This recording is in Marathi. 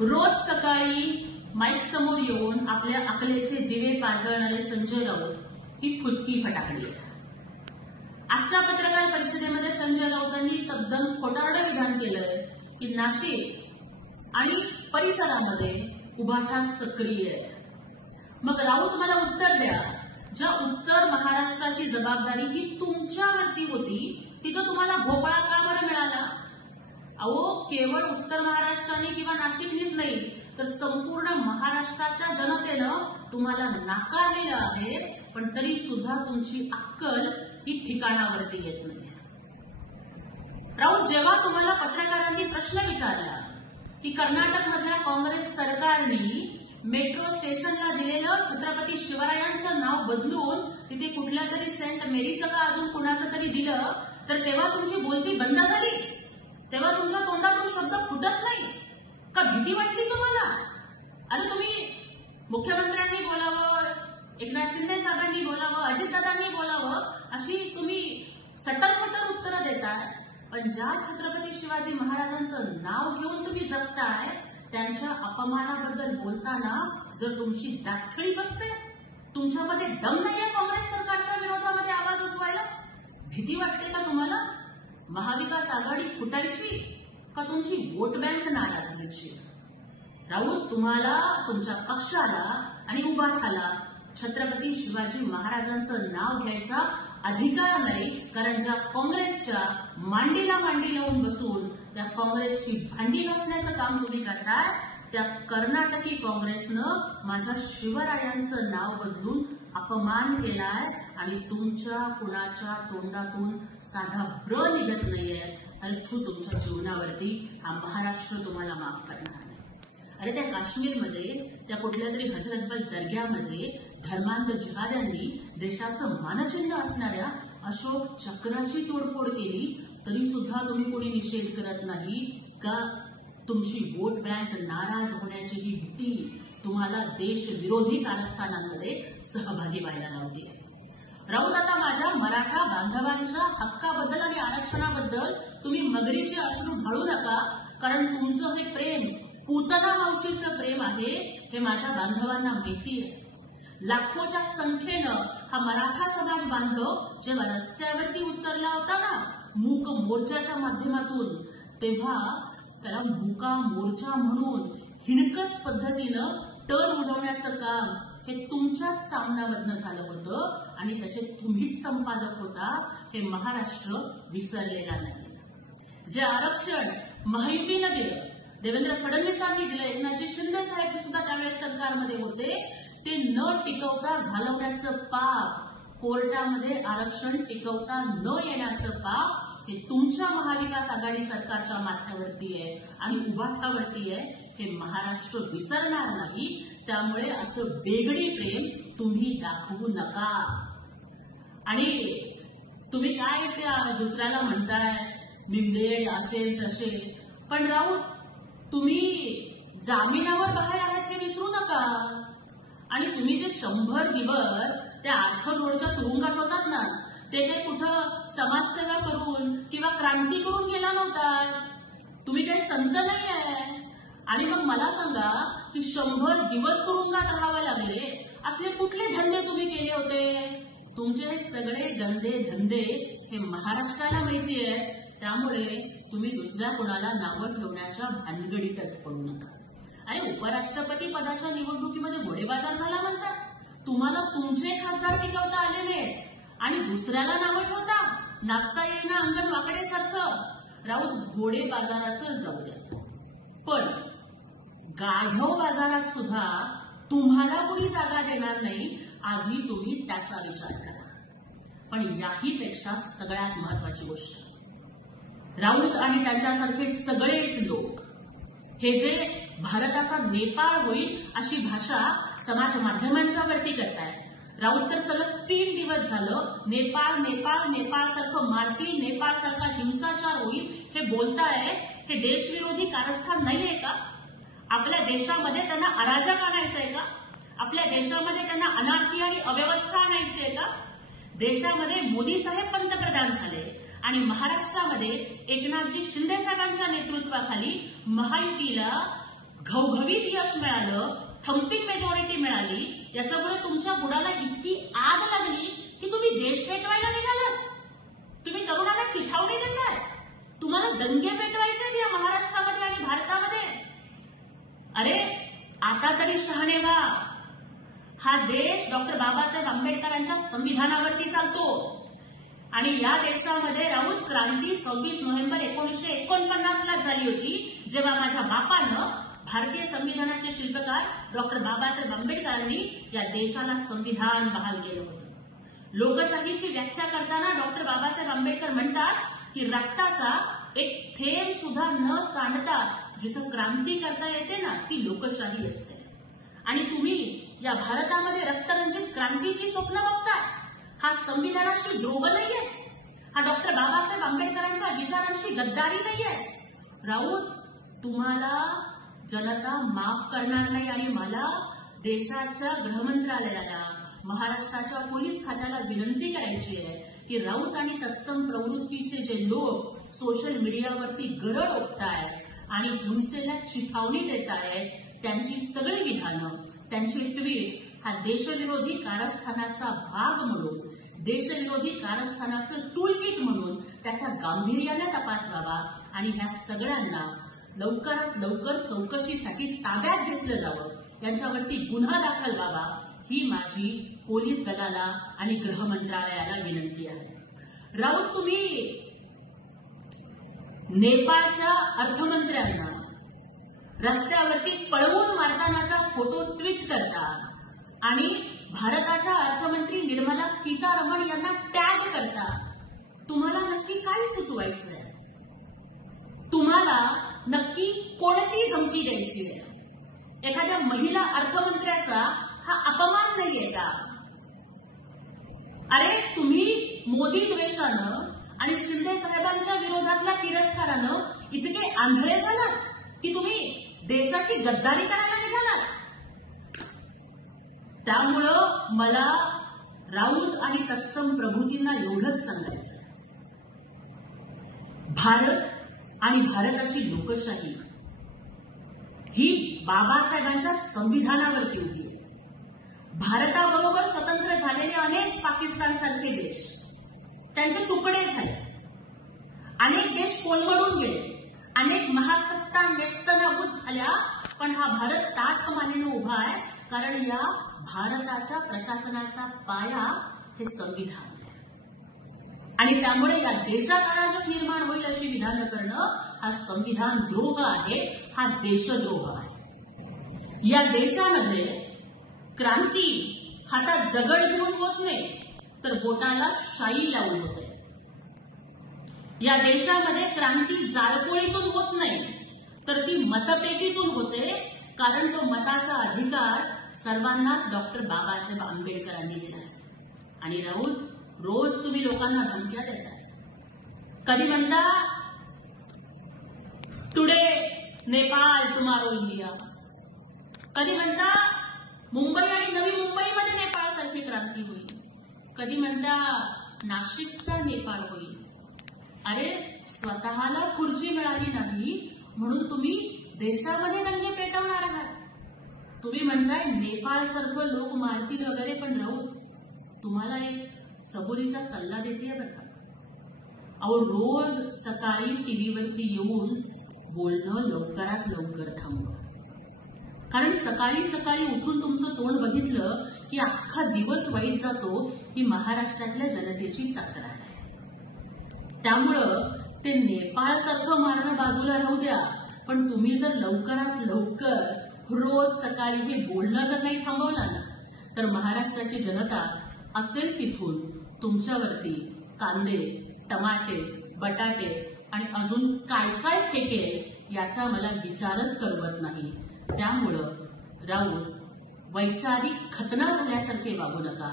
रोज सकाळी माईक समोर येऊन आपल्या अकलेचे दिवे पाजळणारे संजय राऊत ही फुसकी फटाकडी आहे. आजच्या पत्रकार परिषदेमध्ये संजय राऊतांनी तद्दन खोटारडं विधान केलंय की नाशिक आणि परिसरामध्ये उभाठा सक्रिय आहे. मग राऊत मला उत्तर द्या, ज्या उत्तर महाराष्ट्राची जबाबदारी ही तुमच्यावरती होती तिथं तुम्हाला भोपळा का बरं मिळाला? अहो, केवळ उत्तर महाराष्ट्राने किंवा नाशिकनीच नाही तर संपूर्ण महाराष्ट्राच्या जनतेनं तुम्हाला नाकारलेलं आहे, पण तरी सुद्धा तुमची अक्कल ही ठिकाणावरती येत नाही. राऊत, जेव्हा तुम्हाला पत्रकारांनी प्रश्न विचारला की कर्नाटकमधल्या काँग्रेस सरकारने मेट्रो स्टेशनला दिलेलं छत्रपती शिवरायांचं नाव बदलून तिथे कुठल्या तरी सेंट मेरीचं का अजून कुणाचं तरी दिलं, तर तेव्हा तुमची बोलती बंद झाली? तेव्हा तुमच्या तोंडातून शब्द फुटत नाही का? भीती वाटली तुम्हाला? अरे, तुम्ही मुख्यमंत्र्यांनी बोलावं, एकनाथ शिंदे साहेबांनी बोलावं, अजितदादांनी बोलावं, अशी तुम्ही सटर उत्तरं देताय, पण ज्या छत्रपती शिवाजी महाराजांचं नाव घेऊन तुम्ही जगताय त्यांच्या अपमानाबद्दल बोलताना जर तुमची दाटखळी बसते, तुमच्यामध्ये दम नाहीये काँग्रेस सरकारच्या विरोधामध्ये आवाज उठवायला? भीती वाटते का तुम्हाला? महाविकास आघाडी फुटायची का तुमची वोट बँक नाराज व्हायची? राऊत, तुम्हाला, तुमच्या पक्षाला आणि उभाठाला छत्रपती शिवाजी महाराजांचं नाव घ्यायचा अधिकार नाही, कारण ज्या काँग्रेसच्या मांडीला मांडी लावून बसून त्या काँग्रेसची भांडी घासण्याचं काम तुम्ही करताय, त्या कर्नाटकी काँग्रेसनं माझ्या शिवरायांचं नाव बदलून अपमान केलाय आणि तुमच्या कुणाच्या तोंडातून साधा ब्र निघत नाहीये. आणि तुमच्या जीवनावरती हा महाराष्ट्र तुम्हाला माफ करणार नाही. अरे, त्या काश्मीरमध्ये त्या कुठल्या तरी हजरतबल दर्ग्यामध्ये धर्मांध जिहाद्यांनी देशाचं मानचिन्ह असणाऱ्या अशोक चक्राची तोडफोड केली, तरी सुद्धा तुम्ही कोणी निषेध करत नाही का? तुमची वोट बँक नाराज होण्याची ही भीती तुम्हाला देशविरोधी कारस्थानांमध्ये सहभागी व्हायला लावते. राऊत, आता माझ्या मराठा बांधवांच्या हक्काबद्दल आणि आरक्षणाबद्दल तुम्ही मगरीचे अश्रू ढाळू नका, कारण तुमचं हे प्रेम पूतना मावशीचं प्रेम आहे हे माझ्या बांधवांना माहिती आहे. लाखोच्या संख्येनं हा मराठा समाज बांधव जेव्हा रस्त्यावरती उतरला होता ना मूक मोर्चाच्या माध्यमातून, तेव्हा त्याला मुका मोर्चा म्हणून हिणकस पद्धतीनं टर उडवण्याचं काम हे तुमच्याच सामनामधनं झालं होतं आणि त्याचे तुम्हीच संपादक होता, हे महाराष्ट्र विसरलेला नाही. जे आरक्षण महायुतीनं दिलं, देवेंद्र फडणवीसांनी दिलं, एकनाथजी शिंदे साहेब सुद्धा त्यावेळेस सरकारमध्ये होते, ते न टिकवता घालवण्याचं पाप, कोर्टामध्ये आरक्षण टिकवता न येण्याचं पाप हे तुमच्या महाविकास आघाडी सरकारच्या माथ्यावरती आहे आणि उभाठावरती आहे. हे महाराष्ट्र विसरणार नाही. त्यामुळे असं वेगळी प्रेम तुम्ही दाखवू नका. आणि तुम्ही काय त्या दुसऱ्याला म्हणताय निंदेड असेल तसे, पण राऊत, तुम्ही जामिनावर बाहेर आहात हे विसरू नका. आणि तुम्ही जे 100 दिवस त्या आर्थर रोडच्या तुरुंगात होतात ना, ते काही कुठं समाजसेवा करून किंवा क्रांती करून गेला नव्हता. तुम्ही काही संत नाही आहे. आणि मग मला सांगा की 100 दिवस तुरुंगात राहावे लागले, असले कुठले धंदे तुम्ही केले होते? तुमचे हे सगळे गंदे धंदे हे महाराष्ट्राला माहिती आहे. त्यामुळे तुम्ही दुसऱ्या कोणाला नावं ठेवण्याच्या भानगडीतच पडू नका. आणि उपराष्ट्रपती पदाच्या निवडणुकीमध्ये घोडेबाजार झाला म्हणतात. तुम्हाला तुमचे खासदार टिकवता आले नाहीत आणि दुसऱ्याला नावं ठेवता, नाचता येईना अंगण वाकडेसारखं. राऊत, घोडे बाजाराचं जाऊ द्या, पण गाढव बाजारात सुद्धा तुम्हाला कोणी जागा देणार नाही. आधी तुम्ही त्याचा विचार करा. पण याहीपेक्षा सगळ्यात महत्वाची गोष्ट, राऊत आणि त्यांच्यासारखे सगळेच लोक हे जे भारताचा नेपाळ होईल अशी भाषा समाज माध्यमांच्या वरती करतायत. राऊत तर सलग 3 दिवस झालं नेपाळ नेपाळ नेपाळ सारखं मारतील, नेपाळ सारखा हिंसाचार होईल हे बोलताय. हे देशविरोधी कारस्थान नाहीये का? आपल्या देशामध्ये त्यांना अराजक आणायचंय का? आपल्या देशामध्ये त्यांना अनार्की आणि अव्यवस्था आणायची आहे का? देशामध्ये मोदी साहेब पंतप्रधान झाले आणि महाराष्ट्रामध्ये एकनाथजी शिंदे साहेबांच्या नेतृत्वाखाली महायुतीला घवघवीत यश मिळालं, थम्पिंग मेजॉरिटी मिळाली, याच्यामुळे तुमच्या बुडाला इतकी आग लागली की तुम्ही देश पेटवायला निघालात. तुम्ही तरुणाला चिथावणी देताय. तुम्हाला दंगे पेटवायचे या महाराष्ट्रामध्ये आणि भारतामध्ये. अरे आता तरी शहाणे व्हा. हा देश डॉक्टर बाबासाहेब आंबेडकरांच्या संविधानावरती चालतो आणि या देशामध्ये राऊत क्रांती 26 नोव्हेंबर 1949 झाली होती, जेव्हा माझ्या बापानं भारतीय संविधानाचे शिल्पकार डॉक्टर बाबासाहेब आंबेडकरांनी या देशाला संविधान बहाल केलं होतं. लोकशाहीची व्याख्या करताना डॉक्टर बाबासाहेब आंबेडकर म्हणतात की रक्ताचा एक थेंब सुद्धा न सांडता जिथं क्रांती करता येते ना, ती लोकशाही असते. आणि तुम्ही या भारतामध्ये रक्तरंजित क्रांतीची स्वप्न बघताय. हा संविधानाशी द्रोह नाहीये. हा डॉक्टर बाबासाहेब आंबेडकरांच्या विचारांशी गद्दारी नाहीये. राऊत, तुम्हाला जनता माफ करणार नाही आणि मला देशाच्या गृहमंत्रालयाला, महाराष्ट्राच्या पोलीस खात्याला विनंती करायची आहे की राऊत आणि तत्सम प्रवृत्तीचे जे लोक सोशल मीडियावरती गरळ ओकतायत आणि हिंसेला चिथावणी देत आहेत, त्यांची सगळी विधानं, त्यांचे ट्विट हा देशविरोधी कारस्थानाचा भाग म्हणून, देशविरोधी कारस्थानाचं टूलकिट म्हणून त्याचा गांभीर्याने तपास व्हावा आणि ह्या सगळ्यांना लवकरात लवकर चौकशीसाठी ताब्यात घेतलं जावं, यांच्यावरती गुन्हा दाखल व्हावा, ही माझी पोलीस दलाला आणि गृह मंत्रालयाला विनंती आहे. राऊत, तुम्ही नेपाळच्या अर्थमंत्र्यांना रस्त्यावरती पळवून मारतानाचा फोटो ट्विट करता आणि भारताच्या अर्थमंत्री निर्मला सीतारामन यांना टॅग करता. तुम्हाला नक्की काय सुचवायचंय? तुम्हाला नक्की कोणती धमकी द्यायची आहे? एखाद्या महिला अर्थमंत्र्याचा हा अपमान नाहीये का? अरे तुम्ही मोदी द्वेषानं आणि शिंदे साहेबांच्या विरोधातल्या तिरस्कारानं इतके आंधळे झालात की तुम्ही देशाची गद्दारी करायला निघालात. त्यामुळं मला राऊत आणि तत्सम प्रभूतींना एवढंच सांगायचं, भारत आणि भारताची लोकशाही ही बाबासाहेबांच्या संविधानावरती उभी आहे. भारताबरोबर स्वतंत्र झालेले अनेक पाकिस्तानसारखे देश, त्यांचे तुकडे झाले, अनेक देश कोलमडून गेले, अनेक महासत्ता नेस्तनाबूत झाल्या, पण हा भारत ताठ मानेनं उभा आहे, कारण या भारताच्या प्रशासनाचा पाया हे संविधान आहे. आणि त्यामुळे या देशात अराजक निर्माण होईल अशी विधानं करणं हा संविधान द्रोह आहे, हा देशद्रोह आहे. या देशामध्ये क्रांती हातात दगड घेऊन होत नाही, तर बोटाला शाई लावून होते. या देशामध्ये क्रांती जाळपोळीतून होत नाही, तर ती मतपेटीतून होते, कारण तो मताचा अधिकार सर्वांनाच डॉक्टर बाबासाहेब आंबेडकरांनी दिला. आणि राऊत, रोज तुम्ही लोकांना धमक्या देताय. कधी म्हणता टुडे नेपाळ टुमारो इंडिया, कधी म्हणता मुंबई आणि नवी मुंबईमध्ये नेपाळसारखी क्रांती होईल, कधी म्हणता नाशिकचा नेपाळ होईल. अरे स्वतःला खुर्ची मिळाली नाही म्हणून तुम्ही देशामध्ये दंगे पेटवणार आहात. तुम्ही म्हणताय नेपाळसारखं लोक मारतील वगैरे, पण राऊत, तुम्हाला एक सबुरीचा सल्ला देते बरं का. अहो, रोज सकाळी टीव्हीवरती येऊन बोलणं लवकरात लवकर थांबवा. कारण सकाळी सकाळी उठून तुमचं तोंड बघितलं की अख्खा दिवस वाईट जातो, ही महाराष्ट्रातल्या जनतेची तक्रार आहे. त्यामुळं ते नेपाळसारखं मारणं बाजूला राहू द्या, पण तुम्ही जर लवकरात लवकर रोज सकाळी हे बोलणं जर नाही थांबवलं ना, तर महाराष्ट्राची जनता असेल तिथून तुमच्यावरती कांदे, टमाटे, बटाटे आणि अजून काय काय फेकेल याचा मला विचारच करवत नाही. त्यामुळं राऊत, वैचारिक खतना झाल्यासारखे वागू नका.